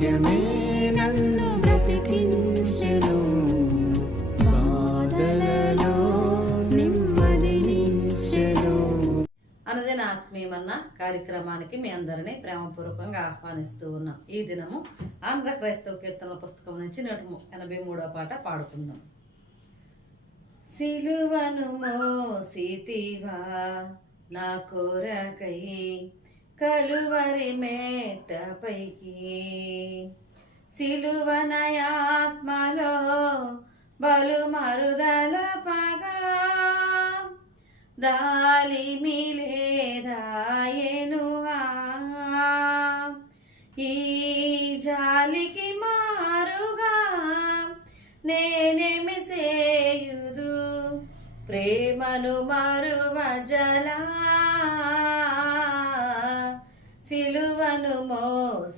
వాక్యమే నన్ను బ్రతికించెను. బాధలలో నెమ్మదినిచ్చెను అనుదిన ఆత్మీయమన్న కార్యక్రమానికి మీ అందరినీ ప్రేమపూర్వకంగా ఆహ్వానిస్తూ ఉన్నాం. ఈ దినము ఆంధ్ర క్రైస్తవ కీర్తనల పుస్తకం నుంచి నూట ఎనభై మూడో పాట పాడుకుందాం. సిలువను మోసితివా నా కోరకై కలువరి మేటపైకి సిలువనయాత్మలో బలు మరుదల పగా. దాలి లేదాయనువా ఈ జాలికి మారుగా నేనేమి సేయుదు? ప్రేమను మారు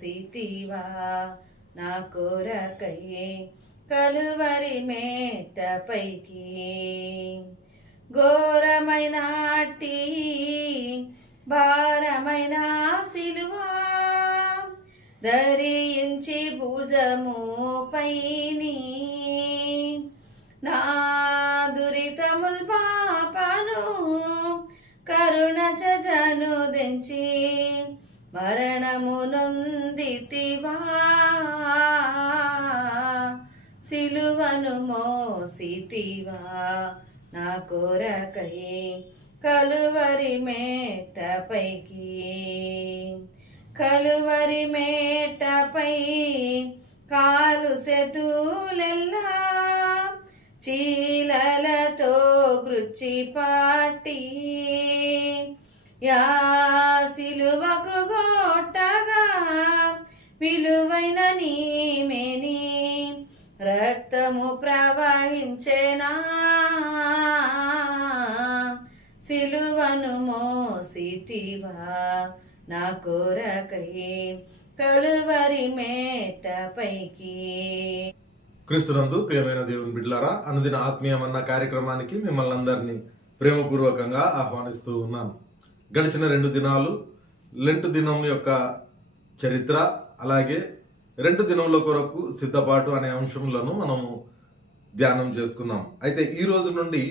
మోసితివా నా కొరకై కలువరి మేటపైకి ఘోరమైన భారమైన సిలువా. ధరించి భుజము పైని. నా దురితముల్ పాపను కరుణ జను దించి. మరణము నొందితివా సిలువను మోసితివా నా కోరకై కలువరి మేటపైకి కలువరి మేటపై కాలు సెతులెల్లా చీలలతో గృచ్చి యా సిలువకు గోటగా విలువైన నీమెని రక్తము ప్రవహించేనా? సిలువను మోసితివా నా కొరకై కలువరి మేటపైకి క్రీస్తునందు ప్రియమైన దేవుని బిడ్డలారా అనుదిన ఆత్మీయమన్న కార్యక్రమానికి మిమ్మల్ని అందరినీ ప్రేమపూర్వకంగా ఆహ్వానిస్తూ ఉన్నాను గడిచిన రెండు దినాలు లెంటు దినం యొక్క చరిత్ర అలాగే రెండు దినముల కొరకు సిద్ధపాటు అనే అంశములను మనము ధ్యానం చేసుకున్నాం. అయితే ఈ రోజు నుండి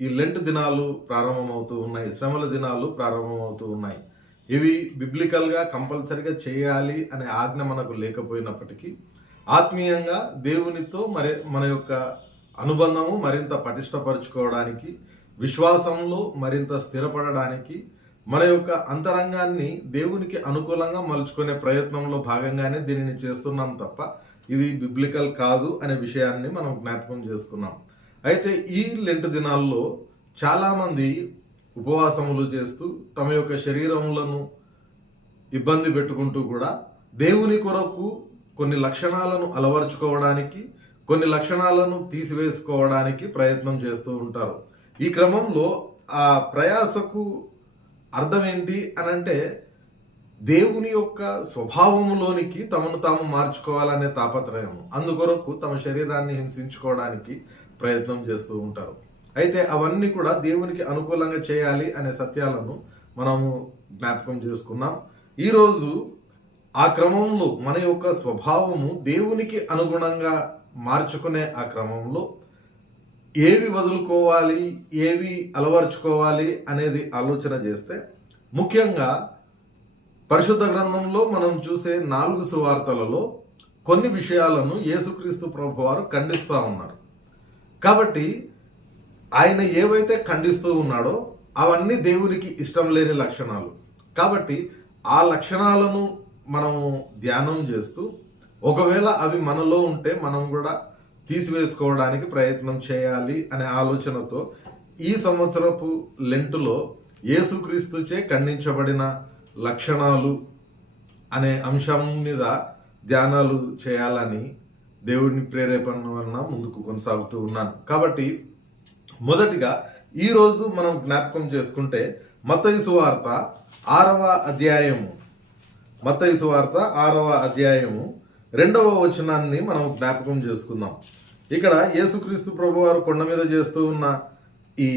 ఈ లెంట్ దినాలు ప్రారంభమవుతూ ఉన్నాయి శ్రమల దినాలు ప్రారంభమవుతూ ఉన్నాయి. ఇవి బిబ్లికల్గా కంపల్సరిగా చేయాలి అనే ఆజ్ఞ మనకు లేకపోయినప్పటికీ ఆత్మీయంగా దేవునితో మరి మన యొక్క అనుబంధము మరింత పటిష్టపరుచుకోవడానికి విశ్వాసంలో మరింత స్థిరపడడానికి మన యొక్క అంతరంగాన్ని దేవునికి అనుకూలంగా మలుచుకునే ప్రయత్నంలో భాగంగానే దీనిని చేస్తున్నాం తప్ప ఇది బిబ్లికల్ కాదు అనే విషయాన్ని మనం జ్ఞాపకం చేసుకున్నాం. అయితే ఈ లెంట్ దినాల్లో చాలామంది ఉపవాసములు చేస్తూ తమ యొక్క శరీరములను ఇబ్బంది పెట్టుకుంటూ కూడా దేవుని కొరకు కొన్ని లక్షణాలను అలవరుచుకోవడానికి కొన్ని లక్షణాలను తీసివేసుకోవడానికి ప్రయత్నం చేస్తూ ఉంటారు. ఈ క్రమంలో ఆ ప్రయాసకు అర్థం ఏంటి అని అంటే దేవుని యొక్క స్వభావములోనికి తమను తాము మార్చుకోవాలనే తాపత్రయం అందుకొరకు తమ శరీరాన్ని హింసించుకోవడానికి ప్రయత్నం చేస్తూ ఉంటారు. అయితే అవన్నీ కూడా దేవునికి అనుకూలంగా చేయాలి అనే సత్యాలను మనము జ్ఞాపకం చేసుకున్నాం. ఈరోజు ఆ క్రమంలో మన యొక్క స్వభావము దేవునికి అనుగుణంగా మార్చుకునే ఆ క్రమంలో ఏవి వదులుకోవాలి ఏవి అలవర్చుకోవాలి అనేది ఆలోచన చేస్తే ముఖ్యంగా పరిశుద్ధ గ్రంథంలో మనం చూసే నాలుగు సువార్తలలో కొన్ని విషయాలను యేసుక్రీస్తు ప్రభు వారు ఖండిస్తూ ఉన్నారు. కాబట్టి ఆయన ఏవైతే ఖండిస్తూ ఉన్నాడో అవన్నీ దేవునికి ఇష్టం లేని లక్షణాలు. కాబట్టి ఆ లక్షణాలను మనము ధ్యానం చేస్తూ ఒకవేళ అవి మనలో ఉంటే మనం కూడా తీసివేసుకోవడానికి ప్రయత్నం చేయాలి అనే ఆలోచనతో ఈ సంవత్సరపు లెంటులో యేసుక్రీస్తుచే ఖండించబడిన లక్షణాలు అనే అంశం మీద ధ్యానాలు చేయాలని దేవుడిని ప్రేరేపణ వలన ముందుకు కొనసాగుతూ ఉన్నాను. కాబట్టి మొదటిగా ఈరోజు మనం జ్ఞాపకం చేసుకుంటే మతయుసు వార్త ఆరవ అధ్యాయము. మతయుసు వార్త ఆరవ అధ్యాయము. రెండవ వచనాన్ని మనం జ్ఞాపకం చేసుకుందాం. ఇక్కడ యేసుక్రీస్తు ప్రభు వారు కొండ మీద చేస్తూ ఉన్న ఈ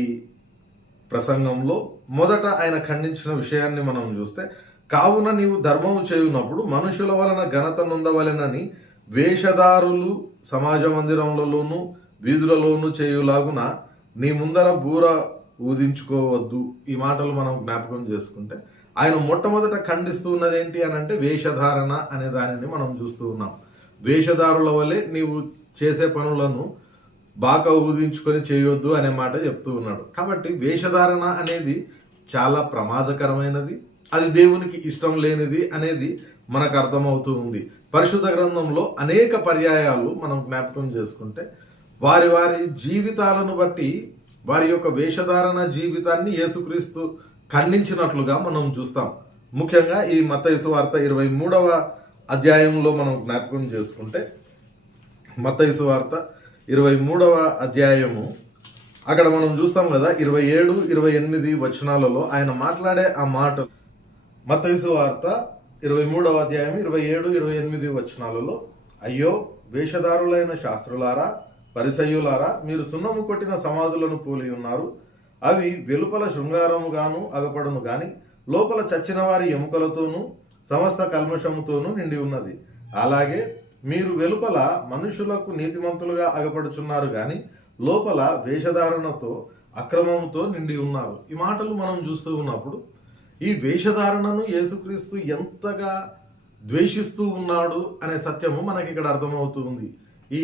ప్రసంగంలో మొదట ఆయన ఖండించిన విషయాన్ని మనం చూస్తే కావున నీవు ధర్మము చేయునప్పుడు మనుషుల వలన ఘనత నొందవలెనని వేషధారులు సమాజ మందిరములలోను వీధులలోను చేయులాగున నీ ముందర బూర ఊదించుకోవద్దు. ఈ మాటలు మనం జ్ఞాపకం చేసుకుంటే ఆయన మొట్టమొదట ఖండిస్తూ ఉన్నది ఏంటి అని అంటే వేషధారణ అనే దానిని మనం చూస్తూ ఉన్నాం. వేషధారుల వల్లే నీవు చేసే పనులను బాగా ఊదించుకొని చేయొద్దు అనే మాట చెప్తూ ఉన్నాడు. కాబట్టి వేషధారణ అనేది చాలా ప్రమాదకరమైనది అది దేవునికి ఇష్టం లేనిది అనేది మనకు అర్థమవుతూ ఉంది. పరిశుద్ధ గ్రంథంలో అనేక పర్యాయాలు మనం జ్ఞాపకం చేసుకుంటే వారి వారి జీవితాలను బట్టి వారి యొక్క వేషధారణ జీవితాన్ని యేసుక్రీస్తు ఖండించినట్లుగా మనం చూస్తాం. ముఖ్యంగా ఈ మత వార్త ఇరవై మూడవ అధ్యాయంలో మనం జ్ఞాపకం చేసుకుంటే మత వార్త ఇరవై మూడవ అధ్యాయము అక్కడ మనం చూస్తాం కదా ఇరవై ఏడు ఇరవై ఎనిమిది వచనాలలో ఆయన మాట్లాడే ఆ మాట. మత్తయి వార్త ఇరవై మూడవ అధ్యాయం ఇరవై ఏడు ఇరవై ఎనిమిది వచనాలలో అయ్యో వేషధారులైన శాస్త్రులారా పరిసయ్యులారా మీరు సున్నము కొట్టిన సమాధులను పోలి ఉన్నారు. అవి వెలుపల శృంగారముగాను అగపడును గాని లోపల చచ్చిన వారి ఎముకలతోనూ సమస్త కల్మషముతోనూ నిండి ఉన్నది. అలాగే మీరు వెలుపల మనుషులకు నీతిమంతులుగా అగపడుచున్నారు గాని లోపల వేషధారణతో అక్రమముతో నిండి ఉన్నారు. ఈ మాటలు మనం చూస్తూ ఉన్నప్పుడు ఈ వేషధారణను యేసుక్రీస్తు ఎంతగా ద్వేషిస్తూ ఉన్నాడు అనే సత్యము మనకి ఇక్కడ అర్థమవుతుంది ఈ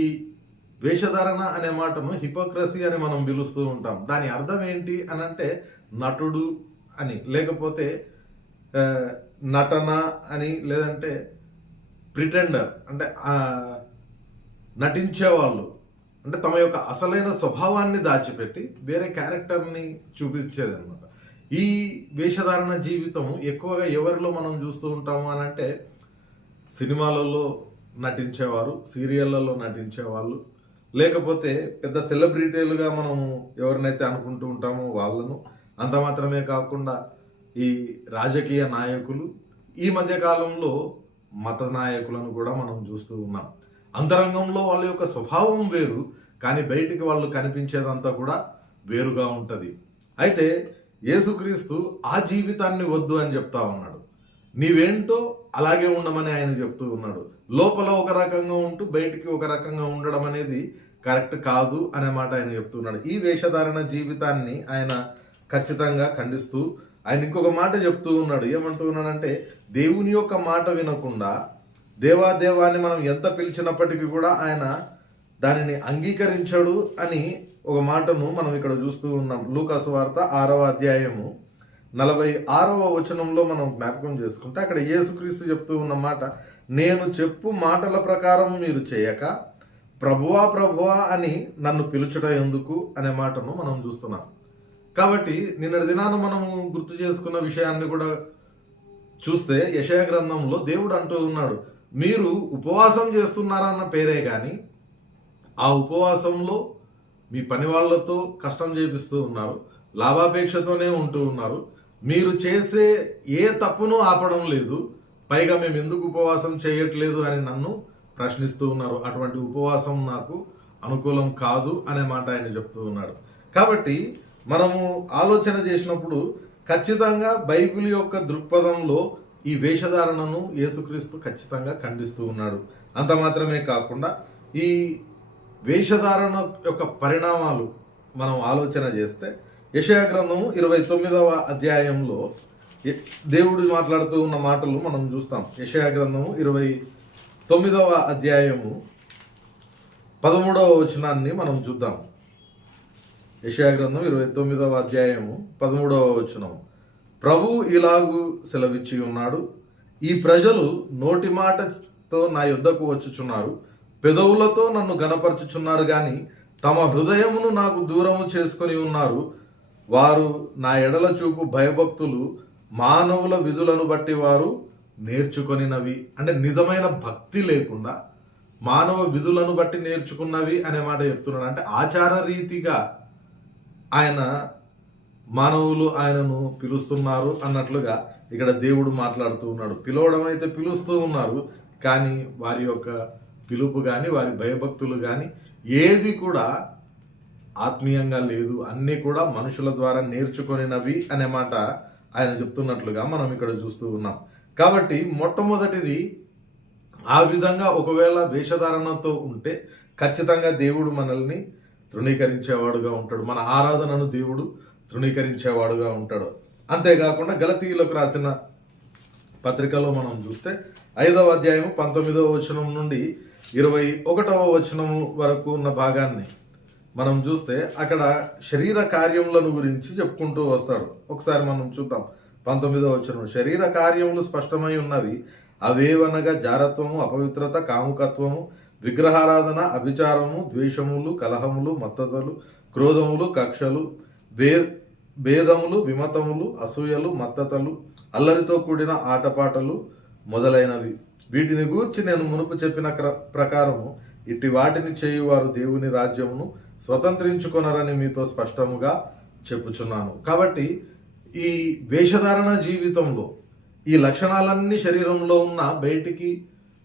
వేషధారణ అనే మాటను హిపోక్రసీ అని మనం పిలుస్తూ ఉంటాం. దాని అర్థం ఏంటి అని అంటే నటుడు అని లేకపోతే నటన అని లేదంటే ప్రిటెండర్ అంటే నటించేవాళ్ళు. అంటే తమ యొక్క అసలైన స్వభావాన్ని దాచిపెట్టి వేరే క్యారెక్టర్ని చూపించేది అనమాట ఈ వేషధారణ జీవితం ఎక్కువగా ఎవరిలో మనం చూస్తూ ఉంటాము అని అంటే సినిమాలలో నటించేవారు సీరియళ్ళలో నటించేవాళ్ళు లేకపోతే పెద్ద సెలబ్రిటీలుగా మనం ఎవరినైతే అనుకుంటూ ఉంటామో వాళ్ళను అంత మాత్రమే కాకుండా ఈ రాజకీయ నాయకులు ఈ మధ్యకాలంలో మత నాయకులను కూడా మనం చూస్తూ ఉన్నాం. అంతరంగంలో వాళ్ళ యొక్క స్వభావం వేరు కానీ బయటికి వాళ్ళు కనిపించేదంతా కూడా వేరుగా ఉంటుంది. అయితే యేసుక్రీస్తు ఆ జీవితాన్ని వద్దు అని చెప్తా ఉన్నాడు. నీవేంటో అలాగే ఉండమని ఆయన చెప్తూ ఉన్నాడు. లోపల ఒక రకంగా ఉంటూ బయటికి ఒక రకంగా ఉండడం అనేది కరెక్ట్ కాదు అనే మాట ఆయన చెప్తున్నాడు ఈ వేషధారణ జీవితాన్ని ఆయన ఖచ్చితంగా ఖండిస్తూ ఆయన ఇంకొక మాట చెప్తూ ఉన్నాడు. ఏమంటూ ఉన్నాడంటే దేవుని యొక్క మాట వినకుండా దేవాదేవాన్ని మనం ఎంత పిలిచినప్పటికీ కూడా ఆయన దానిని అంగీకరించడు అని ఒక మాటను మనం ఇక్కడ చూస్తూ ఉన్నాం. లూకాసు వార్త ఆరవ అధ్యాయము నలభై ఆరవ వచనంలో మనం జ్ఞాపకం చేసుకుంటే అక్కడ యేసుక్రీస్తు చెప్తూ ఉన్న మాట నేను చెప్పు మాటల ప్రకారం మీరు చేయక ప్రభువా ప్రభువా అని నన్ను పిలుచుట ఎందుకు? అనే మాటను మనం చూస్తున్నాం. కాబట్టి నిన్నటి దినాన మనము గుర్తు చేసుకున్న విషయాన్ని కూడా చూస్తే యశయ గ్రంథంలో దేవుడు అంటూ ఉన్నాడు మీరు ఉపవాసం చేస్తున్నారన్న పేరే కానీ ఆ ఉపవాసంలో మీ పని వాళ్ళతో కష్టం చేపిస్తూ ఉన్నారు లాభాపేక్షతోనే ఉంటూ ఉన్నారు మీరు చేసే ఏ తప్పును ఆపడం లేదు. పైగా మేము ఎందుకు ఉపవాసం చేయట్లేదు అని నన్ను ప్రశ్నిస్తూ ఉన్నారు. అటువంటి ఉపవాసం నాకు అనుకూలం కాదు అనే మాట ఆయన చెప్తూ ఉన్నాడు. కాబట్టి మనము ఆలోచన చేసినప్పుడు ఖచ్చితంగా బైబిల్ యొక్క దృక్పథంలో ఈ వేషధారణను యేసుక్రీస్తు ఖచ్చితంగా ఖండిస్తూ ఉన్నాడు. అంత మాత్రమే కాకుండా ఈ వేషధారణ యొక్క పరిణామాలు మనం ఆలోచన చేస్తే యశయా గ్రంథము ఇరవై తొమ్మిదవ అధ్యాయంలో దేవుడు మాట్లాడుతూ ఉన్న మాటలు మనం చూస్తాం. యశయా గ్రంథము ఇరవై తొమ్మిదవ అధ్యాయము పదమూడవ వచనాన్ని మనం చూద్దాం. యశయా గ్రంథం ఇరవై తొమ్మిదవ అధ్యాయము పదమూడవ వచనం. ప్రభు ఇలాగు సెలవిచ్చి ఉన్నాడు. ఈ ప్రజలు నోటి మాటతో నా యుద్ధకు వచ్చుచున్నారు. పెదవులతో నన్ను గనపరచుచున్నారు కానీ తమ హృదయమును నాకు దూరము చేసుకొని ఉన్నారు. వారు నా ఎడల చూపు భయభక్తులు మానవుల విధులను బట్టి వారు నేర్చుకొనినవి. అంటే నిజమైన భక్తి లేకుండా మానవ విధులను బట్టి నేర్చుకున్నవి అనే మాట చెప్తున్నాడు. అంటే ఆచార రీతిగా ఆయన మానవులు ఆయనను పిలుస్తున్నారు అన్నట్లుగా ఇక్కడ దేవుడు మాట్లాడుతూ ఉన్నాడు. పిలవడం అయితే పిలుస్తూ ఉన్నారు కానీ వారి యొక్క పిలుపు కానీ వారి భయభక్తులు కానీ ఏది కూడా ఆత్మీయంగా లేదు అన్నీ కూడా మనుషుల ద్వారా నేర్చుకొనినవి అనే మాట ఆయన చెప్తున్నట్లుగా మనం ఇక్కడ చూస్తూ ఉన్నాం. కాబట్టి మొట్టమొదటిది ఆ విధంగా ఒకవేళ వేషధారణతో ఉంటే ఖచ్చితంగా దేవుడు మనల్ని తృణీకరించేవాడుగా ఉంటాడు. మన ఆరాధనను దేవుడు తృణీకరించేవాడుగా ఉంటాడు. అంతేకాకుండా గలతీయులకు రాసిన పత్రికలో మనం చూస్తే ఐదవ అధ్యాయం పంతొమ్మిదవ వచనం నుండి ఇరవై ఒకటవ వచనం వరకు ఉన్న భాగాన్ని మనం చూస్తే అక్కడ శరీర కార్యములను గురించి చెప్పుకుంటూ వస్తాడు. ఒకసారి మనం చూద్దాం. పంతొమ్మిదవ వచ్చిన శరీర కార్యములు స్పష్టమై ఉన్నవి. అవేవనగా జారత్వము అపవిత్రత కాముకత్వము విగ్రహారాధన అభిచారము ద్వేషములు కలహములు మత్తతలు క్రోధములు కక్షలు భే భేదములు విమతములు అసూయలు మత్తతలు అల్లరితో కూడిన ఆటపాటలు మొదలైనవి. వీటిని గూర్చి నేను మునుపు చెప్పిన క్ర- ప్రకారము ఇట్టి వాటిని చేయువారు దేవుని రాజ్యమును స్వతంత్రించుకొనరని మీతో స్పష్టముగా చెప్పుచున్నాను. కాబట్టి ఈ వేషధారణ జీవితంలో ఈ లక్షణాలన్నీ శరీరంలో ఉన్న బయటికి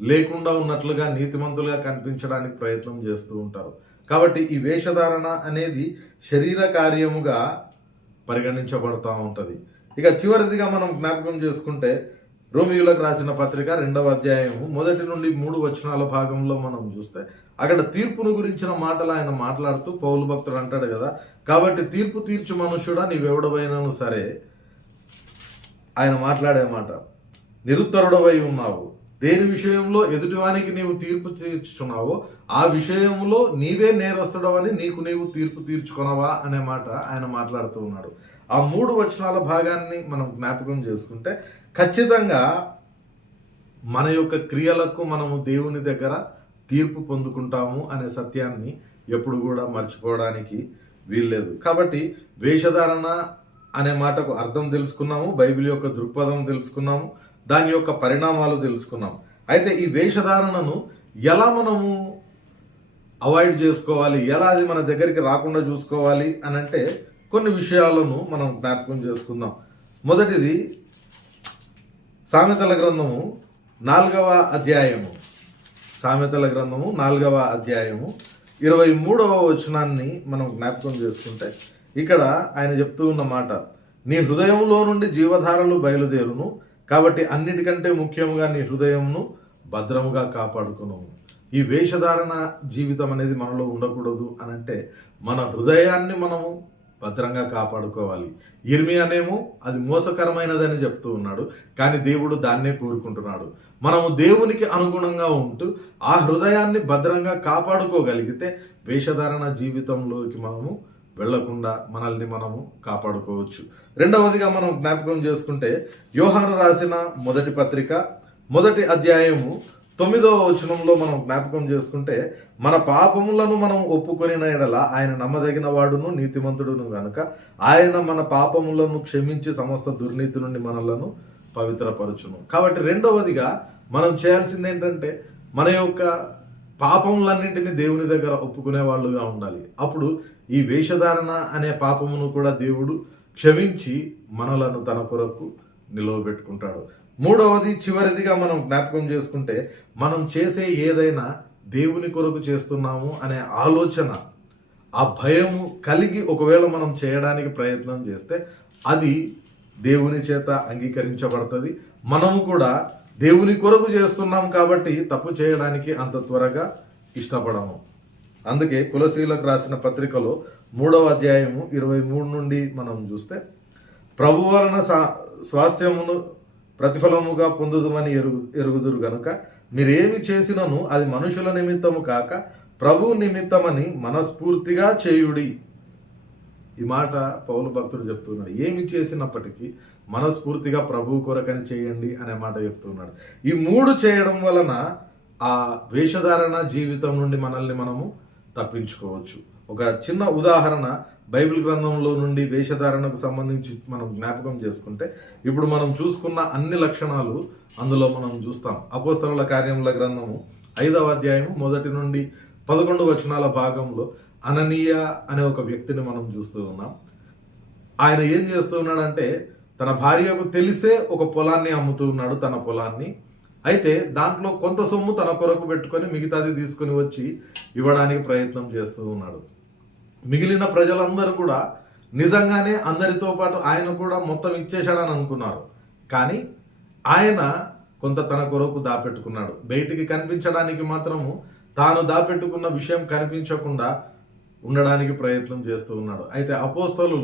లేకుండా ఉన్నట్లుగా నీతిమంతులుగా కనిపించడానికి ప్రయత్నం చేస్తూ ఉంటారు. కాబట్టి ఈ వేషధారణ అనేది శరీర కార్యముగా పరిగణించబడతా ఉంటుంది. ఇక చివరిదిగా మనం జ్ఞాపకం చేసుకుంటే రోమియోలకు రాసిన పత్రిక రెండవ అధ్యాయము మొదటి నుండి మూడు వచనాల భాగంలో మనం చూస్తే అక్కడ తీర్పును గురించిన మాటలు ఆయన మాట్లాడుతూ పౌలు భక్తుడు అంటాడు కదా కాబట్టి తీర్పు తీర్చు మనుషుడా నీవెవడవైనాను సరే ఆయన మాట్లాడే మాట నిరుత్తరుడవై ఉన్నావు. దేని విషయంలో ఎదుటివానికి నీవు తీర్పు తీర్చున్నావో ఆ విషయంలో నీవే నేరస్తుడవని నీకు నీవు తీర్పు తీర్చుకొనవా అనే మాట ఆయన మాట్లాడుతూ ఉన్నాడు. ఆ మూడు వచనాల భాగాన్ని మనం జ్ఞాపకం చేసుకుంటే ఖచ్చితంగా మన యొక్క క్రియలకు మనము దేవుని దగ్గర తీర్పు పొందుకుంటాము అనే సత్యాన్ని ఎప్పుడు కూడా మర్చిపోవడానికి వీల్లేదు. కాబట్టి వేషధారణ అనే మాటకు అర్థం తెలుసుకున్నాము బైబిల్ యొక్క దృక్పథం తెలుసుకున్నాము దాని యొక్క పరిణామాలు తెలుసుకున్నాం అయితే ఈ వేషధారణను ఎలా మనము అవాయిడ్ చేసుకోవాలి? ఎలా అది మన దగ్గరికి రాకుండా చూసుకోవాలి అని అంటే కొన్ని విషయాలను మనం జ్ఞాపకం చేసుకుందాం. మొదటిది సామెతల గ్రంథము నాలుగవ అధ్యాయము. సామెతల గ్రంథము నాలుగవ అధ్యాయము. ఇరవై మూడవ వచనాన్ని మనం జ్ఞాపకం చేసుకుంటే ఇక్కడ ఆయన చెప్తూ ఉన్న మాట నీ హృదయంలో నుండి జీవధారలు బయలుదేరును కాబట్టి అన్నిటికంటే ముఖ్యంగా నీ హృదయమును భద్రముగా కాపాడుకును. ఈ వేషధారణ జీవితం అనేది మనలో ఉండకూడదు అని అంటే మన హృదయాన్ని మనము భద్రంగా కాపాడుకోవాలి. ఇర్మియానేమో అది మోసకరమైనదని చెప్తూ ఉన్నాడు. కానీ దేవుడు దాన్నే కోరుకుంటున్నాడు. మనము దేవునికి అనుగుణంగా ఉంటూ ఆ హృదయాన్ని భద్రంగా కాపాడుకోగలిగితే వేషధారణ జీవితంలోకి మనము వెళ్ళకుండా మనల్ని మనము కాపాడుకోవచ్చు. రెండవదిగా మనం జ్ఞాపకం చేసుకుంటే యోహాను రాసిన మొదటి పత్రిక మొదటి అధ్యాయము తొమ్మిదవ వచనంలో మనం జ్ఞాపకం చేసుకుంటే మన పాపములను మనం ఒప్పుకొనిన ఎడల ఆయన నమ్మదగిన వాడును నీతిమంతుడును గనుక. ఆయన మన పాపములను క్షమించి సమస్త దుర్నీతి నుండి మనలను పవిత్రపరచును. కాబట్టి రెండవదిగా మనం చేయాల్సింది ఏంటంటే మన యొక్క పాపములన్నింటినీ దేవుని దగ్గర ఒప్పుకునే వాళ్ళుగా ఉండాలి. అప్పుడు ఈ వేషధారణ అనే పాపమును కూడా దేవుడు క్షమించి మనలను తన కొరకు నిలవబెట్టుకుంటాడు. మూడవది చివరిదిగా మనం జ్ఞాపకం చేసుకుంటే మనం చేసే ఏదైనా దేవుని కొరకు చేస్తున్నాము అనే ఆలోచన ఆ భయము కలిగి ఒకవేళ మనం చేయడానికి ప్రయత్నం చేస్తే అది దేవుని చేత అంగీకరించబడుతుంది. మనము కూడా దేవుని కొరకు చేస్తున్నాం కాబట్టి తప్పు చేయడానికి అంత త్వరగా ఇష్టపడము. అందుకే కులశీలకు రాసిన పత్రికలో మూడవ అధ్యాయము ఇరవై మూడు నుండి మనం చూస్తే ప్రభు వలన సా- స్వాస్థ్యమును ప్రతిఫలముగా పొందుదుమని ఎరుగు ఎరుగుదురు గనుక మీరేమి చేసినను అది మనుషుల నిమిత్తము కాక ప్రభు నిమిత్తమని మనస్ఫూర్తిగా చేయుడి. ఈ మాట పౌలు భక్తుడు చెప్తున్నాడు. ఏమి చేసినప్పటికీ మనస్ఫూర్తిగా ప్రభు కొరకని చేయండి అనే మాట చెప్తున్నాడు. ఈ మూడు చేయడం వలన ఆ వేషధారణ జీవితం నుండి మనల్ని మనము తప్పించుకోవచ్చు. ఒక చిన్న ఉదాహరణ బైబిల్ గ్రంథంలో నుండి వేషధారణకు సంబంధించి మనం జ్ఞాపకం చేసుకుంటే ఇప్పుడు మనం చూసుకున్న అన్ని లక్షణాలు అందులో మనం చూస్తాం. అపోస్తరుల కార్యముల గ్రంథము ఐదవ అధ్యాయము మొదటి నుండి పదకొండు వచనాల భాగంలో అననీయ అనే ఒక వ్యక్తిని మనం చూస్తూ ఉన్నాం. ఆయన ఏం చేస్తూ ఉన్నాడంటే తన భార్యకు తెలిసే ఒక పొలాన్ని అమ్ముతూ ఉన్నాడు తన పొలాన్ని. అయితే దాంట్లో కొంత సొమ్ము తన కొరకు పెట్టుకొని మిగతాది తీసుకొని వచ్చి ఇవ్వడానికి ప్రయత్నం చేస్తూ ఉన్నాడు. మిగిలిన ప్రజలందరూ కూడా నిజంగానే అందరితో పాటు ఆయన కూడా మొత్తం ఇచ్చేశాడని అనుకున్నారు. కానీ ఆయన కొంత తన కొరకు దాపెట్టుకున్నాడు. బయటికి కనిపించడానికి మాత్రము తాను దాపెట్టుకున్న విషయం కనిపించకుండా ఉండడానికి ప్రయత్నం చేస్తూ ఉన్నాడు. అయితే అపోస్తలు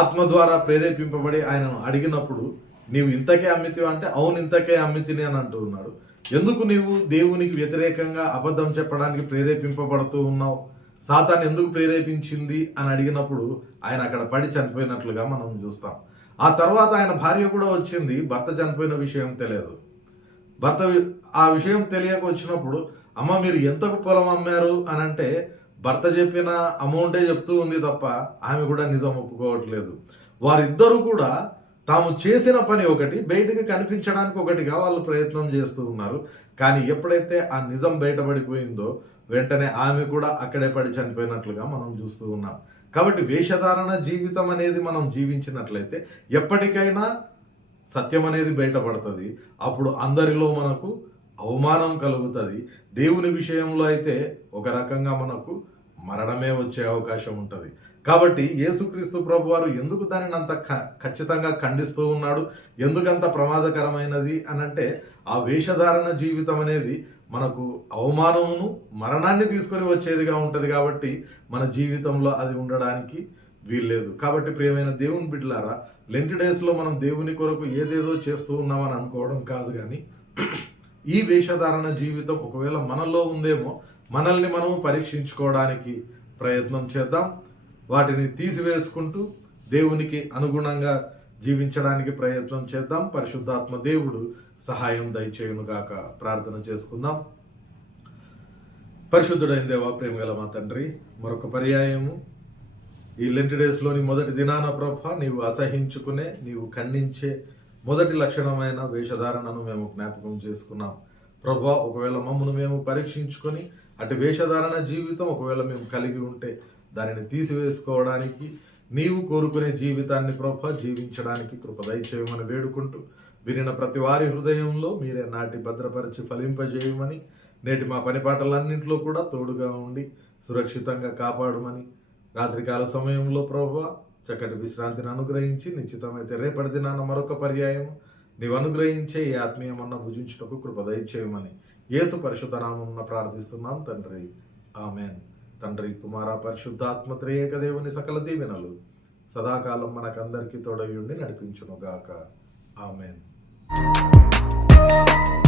ఆత్మ ద్వారా ప్రేరేపింపబడి ఆయనను అడిగినప్పుడు నీవు ఇంతకే అమ్మితివి? అంటే అవును ఇంతకే అమ్మితిని అని అంటూ ఉన్నాడు ఎందుకు నీవు దేవునికి వ్యతిరేకంగా అబద్ధం చెప్పడానికి ప్రేరేపింపబడుతూ ఉన్నావు? సాతాన్ ఎందుకు ప్రేరేపించింది అని అడిగినప్పుడు ఆయన అక్కడ పడి చనిపోయినట్లుగా మనం చూస్తాం. ఆ తర్వాత ఆయన భార్య కూడా వచ్చింది. భర్త చనిపోయిన విషయం తెలియదు. భర్త ఆ విషయం తెలియక వచ్చినప్పుడు అమ్మ మీరు ఎంతకు పొలం అమ్మారు? అని అంటే భర్త చెప్పిన అమౌంటే చెప్తూ ఉంది తప్ప ఆమె కూడా నిజం ఒప్పుకోవట్లేదు. వారిద్దరూ కూడా తాము చేసిన పని ఒకటి బయటకు కనిపించడానికి ఒకటిగా వాళ్ళు ప్రయత్నం చేస్తూ ఉన్నారు. కానీ ఎప్పుడైతే ఆ నిజం బయటపడిపోయిందో వెంటనే ఆమె కూడా అక్కడే పడి చనిపోయినట్లుగా మనం చూస్తూ ఉన్నాం. కాబట్టి వేషధారణ జీవితం అనేది మనం జీవించినట్లయితే ఎప్పటికైనా సత్యం అనేది బయటపడుతుంది. అప్పుడు అందరిలో మనకు అవమానం కలుగుతుంది. దేవుని విషయంలో అయితే ఒక రకంగా మనకు మరణమే వచ్చే అవకాశం ఉంటుంది. కాబట్టి యేసుక్రీస్తు ప్రభు వారు ఎందుకు దానిని అంత ఖచ్చితంగా ఖండిస్తూ ఉన్నాడు? ఎందుకంత ప్రమాదకరమైనది? అని అంటే ఆ వేషధారణ జీవితం అనేది మనకు అవమానమును మరణాన్ని తీసుకొని వచ్చేదిగా ఉంటుంది కాబట్టి మన జీవితంలో అది ఉండడానికి వీల్లేదు. కాబట్టి ప్రియమైన దేవుని బిడ్డలారా లెంట్ డేస్లో మనం దేవుని కొరకు ఏదేదో చేస్తూ ఉన్నామని అనుకోవడం కాదు కానీ ఈ వేషధారణ జీవితం ఒకవేళ మనలో ఉందేమో మనల్ని మనము పరీక్షించుకోవడానికి ప్రయత్నం చేద్దాం. వాటిని తీసివేసుకుంటూ దేవునికి అనుగుణంగా జీవించడానికి ప్రయత్నం చేద్దాం. పరిశుద్ధాత్మ దేవుడు సహాయం దయచేయునుగాక ప్రార్థన చేసుకుందాం. పరిశుద్ధుడైన దేవా ప్రేమ గల మా తండ్రి మరొక పర్యాయము. ఈ లెంట్ డేస్లోని మొదటి దినాన ప్రభ నీవు అసహించుకునే నీవు ఖండించే మొదటి లక్షణమైన వేషధారణను మేము జ్ఞాపకం చేసుకున్నాం. ప్రభా ఒకవేళ మమ్మను మేము పరీక్షించుకొని అటు వేషధారణ జీవితం ఒకవేళ మేము కలిగి ఉంటే దానిని తీసివేసుకోవడానికి నీవు కోరుకునే జీవితాన్ని ప్రభ జీవించడానికి కృప దయచేయమని వేడుకుంటూ వినిన ప్రతి వారి హృదయంలో మీరే నాటి భద్రపరిచి ఫలింపజేయమని నేటి మా పని పాటలన్నింటిలో కూడా తోడుగా ఉండి సురక్షితంగా కాపాడమని. రాత్రికాల సమయంలో ప్రభు చక్కటి విశ్రాంతిని అనుగ్రహించి నిశ్చితమైతే రేపటి దినాన మరొక పర్యాయం నీవు అనుగ్రహించే ఈ ఆత్మీయమన్న భుజించుటకు కృప చేయమని యేసు పరిశుద్ధ నామమున ప్రార్థిస్తున్నాం తండ్రి. ఆమెన్. తండ్రి కుమార పరిశుద్ధాత్మ త్రియేక దేవుని సకల దీవెనలు సదాకాలం మనకందరికీ తోడయుండి నడిపించునుగాక. ఆమెన్. Thank you.